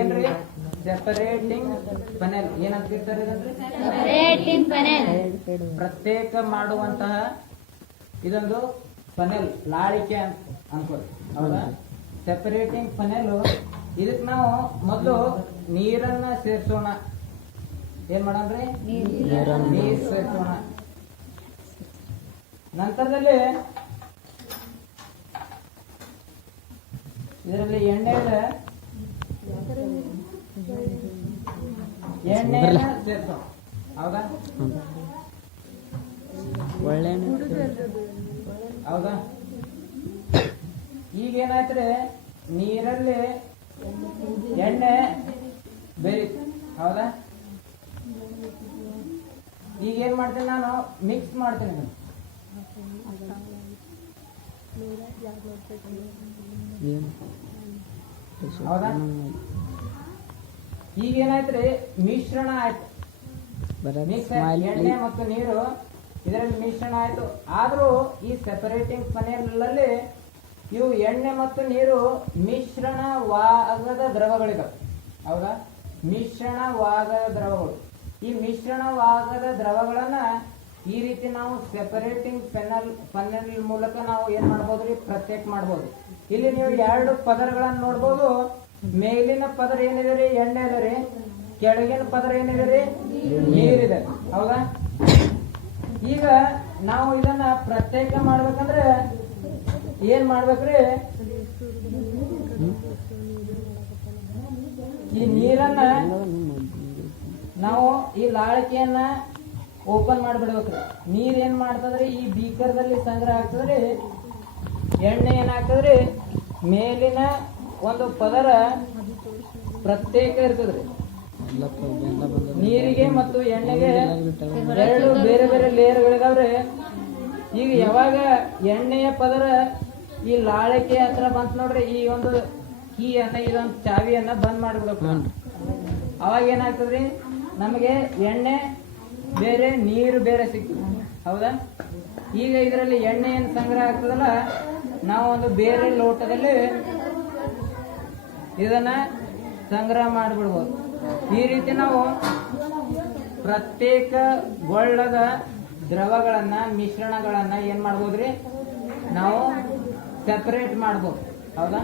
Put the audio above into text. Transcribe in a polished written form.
ಏನ್ರಿ separating panel ಏನಂತ ಕರೀತಾರೆ ಇದನ್ರಿ? Separating panel. ಪ್ರತ್ಯೇಕ ಮಾಡುವಂತಹ ಇದೊಂದು ಪನೆಲ್ ಲಾಳಿಕೆ ಅನ್ಕೊಳ್ಳಿ. ಹೌದಾ? Separating panel. ಇದಕ್ ನಾವು ಮೊದಲು ನೀರನ್ನ ಸೇರಿಸೋಣ. ಏನ್ ಮಾಡೋಣ್ರಿ? ನೀರ್ ಸೇರಿಸೋಣ. ನಂತರದಲ್ಲಿ ಇದರಲ್ಲಿ ಎಣ್ಣೆಯನ್ನ ಸೇರಿಸೋಣ. ಹೌದಾ? ಹೌದಾ? ಈಗ ಏನಾಯ್ತ್ರಿ, ನೀರಲ್ಲಿ ಎಣ್ಣೆ ಬೇರಿತ್ತು. ಹೌದಾ? ಈಗ ಏನ್ ಮಾಡ್ತೀನಿ, ನಾನು ಮಿಕ್ಸ್ ಮಾಡ್ತೀನಿ. ಹೌದಾ? ಈಗ ಏನಾಯ್ತ್ರಿ, ಮಿಶ್ರಣ ಆಯ್ತು. ಎಣ್ಣೆ ಮತ್ತು ನೀರು ಇದರಲ್ಲಿ ಮಿಶ್ರಣ ಆಯ್ತು. ಆದ್ರೂ ಈ ಸೆಪರೇಟಿಂಗ್ ಪನೆಲ್ ಇವು ಎಣ್ಣೆ ಮತ್ತು ನೀರು ಮಿಶ್ರಣವಾಗದ ದ್ರವಗಳಿದಾವೆ. ಹೌದಾ? ಮಿಶ್ರಣವಾಗದ ದ್ರವಗಳು. ಈ ಮಿಶ್ರಣವಾಗದ ದ್ರವಗಳನ್ನ ಈ ರೀತಿ ನಾವು ಸೆಪರೇಟಿಂಗ್ ಪನೆಲ್ ಮೂಲಕ ನಾವು ಏನ್ ಮಾಡ್ಬೋದ್ರಿ, ಪ್ರತ್ಯೇಕ ಮಾಡ್ಬೋದು. ಇಲ್ಲಿ ನೀವು ಎರಡು ಪದರಗಳನ್ನ ನೋಡ್ಬೋದು. ಮೇಲಿನ ಪದರ ಏನಿದೆ ರೀ, ಎಣ್ಣೆ ಇದೆ ರೀ. ಕೆಳಗಿನ ಪದರ ಏನಿದೆ ರೀ, ನೀರಿದೆ. ಹೌದಾ? ಈಗ ನಾವು ಇದನ್ನ ಪ್ರತ್ಯೇಕ ಮಾಡ್ಬೇಕಂದ್ರೆ ಏನ್ ಮಾಡ್ಬೇಕ್ರಿ, ಈ ನೀರನ್ನ ನಾವು ಈ ಲಾಳಿಕೆಯನ್ನ ಓಪನ್ ಮಾಡಿಬಿಡ್ಬೇಕ್ರಿ. ನೀರ್ ಏನ್ ಮಾಡ್ತದ್ರಿ, ಈ ಬೀಕರ್ದಲ್ಲಿ ಸಂಗ್ರಹ ಆಗ್ತದ್ರಿ. ಎಣ್ಣೆ ಏನಾಗ್ತದ್ರಿ, ಮೇಲಿನ ಒಂದು ಪದರ ಪ್ರತ್ಯೇಕ ಇರ್ತದ್ರಿ. ನೀರಿಗೆ ಮತ್ತು ಎಣ್ಣೆಗೆ ಎರಡು ಬೇರೆ ಬೇರೆ ಲೇಯರ್ಗಳಿದಾವ್ರಿ. ಈಗ ಯಾವಾಗ ಎಣ್ಣೆಯ ಪದರ ಈ ಲಾಳಿಕೆ ಹತ್ರ ಬಂತ ನೋಡ್ರಿ, ಈ ಒಂದು ಕೀಯನ್ನ, ಇದೊಂದು ಚಾವಿಯನ್ನ ಬಂದ್ ಮಾಡಿಬಿಡ್ಬೇಕು. ಅವಾಗ ಏನಾಗ್ತದ್ರಿ, ನಮಗೆ ಎಣ್ಣೆ ಬೇರೆ ನೀರು ಬೇರೆ ಸಿಗ್ತದೆ. ಹೌದಾ? ಈಗ ಇದರಲ್ಲಿ ಎಣ್ಣೆ ಏನು ಸಂಗ್ರಹ ಆಗ್ತದಲ್ಲ, ನಾವು ಒಂದು ಬೇರೆ ಲೋಟದಲ್ಲಿ ಇದನ್ನ ಸಂಗ್ರಹ ಮಾಡಿಬಿಡ್ಬೋದು. ಈ ರೀತಿ ನಾವು ಪ್ರತ್ಯೇಕಗೊಳ್ಳದ ದ್ರವಗಳನ್ನ, ಮಿಶ್ರಣಗಳನ್ನ ಏನ್ ಮಾಡ್ಬೋದ್ರಿ, ನಾವು ಸೆಪರೇಟ್ ಮಾಡ್ಬೋದು. ಹೌದಾ?